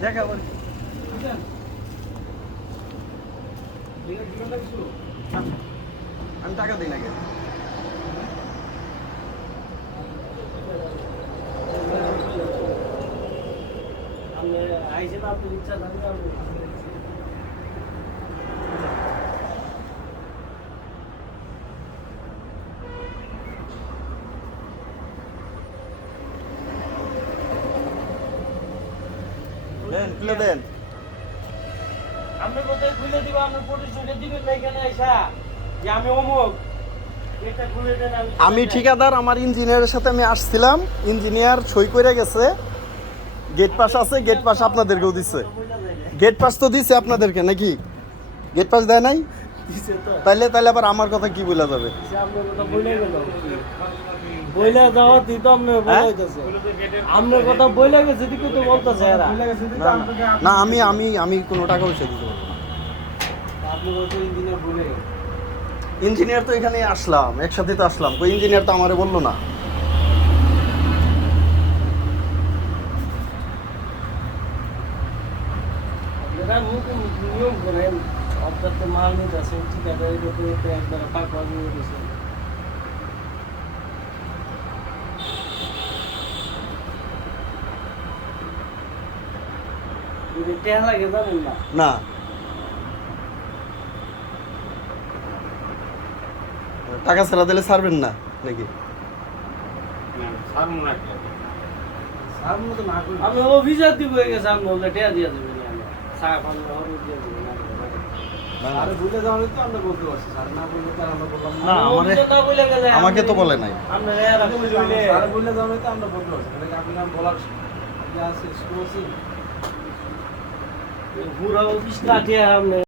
দেখা আমি টাকা দিই নাকি দেন খুলে দেন আপনি কোথায় খুলে দিব আপনি প্রতিশ্রুতি দিবেন না এখানে আইসা যে আমি অমুক এটা খুলে দেন আমি ঠিকাদার আমার ইঞ্জিনিয়ারের সাথে আমি আসছিলাম ইঞ্জিনিয়ার সই করে গেছে গেট পাস আছে গেট পাস আপনাদেরকেও দিচ্ছে গেট পাস তো দিছে আপনাদেরকে নাকি গেট পাস দেয় নাই তাইলে তাইলে আবার আমার কথা কি বলা যাবে বইলা যাওয়া তুই তো আপনি বলাইতেছে আপনার কথা বইলা গেছে ঠিক তো বলতেছে এরা না আমি আমি আমি কোনো টাকা পয়সা দিতে পারবো না আপনি বলতে ইঞ্জিনিয়ার বলে ইঞ্জিনিয়ার তো এখানে আসলাম একসাথে তো আসলাম তো ইঞ্জিনিয়ার তো আমারে বললো না আপনারা নিয়ম করেন আপনার তো মাল নিতে আছে ঠিক আছে এটা তো একবার পাক বাজিয়ে দিয়েছে টেহা লাগে জানেন না না টাকা ছাড়া দিলে ছাড়বেন না নাকি আমি অভিযোগ দিব হয়ে গেছে আপনি বললে টেহা দিয়ে দেবেন আমি সাহেব আমি অভিযোগ দিয়ে দেবেন না আমাকে তো বলে নাই পুরো অফিস কাটিয়ে আপনি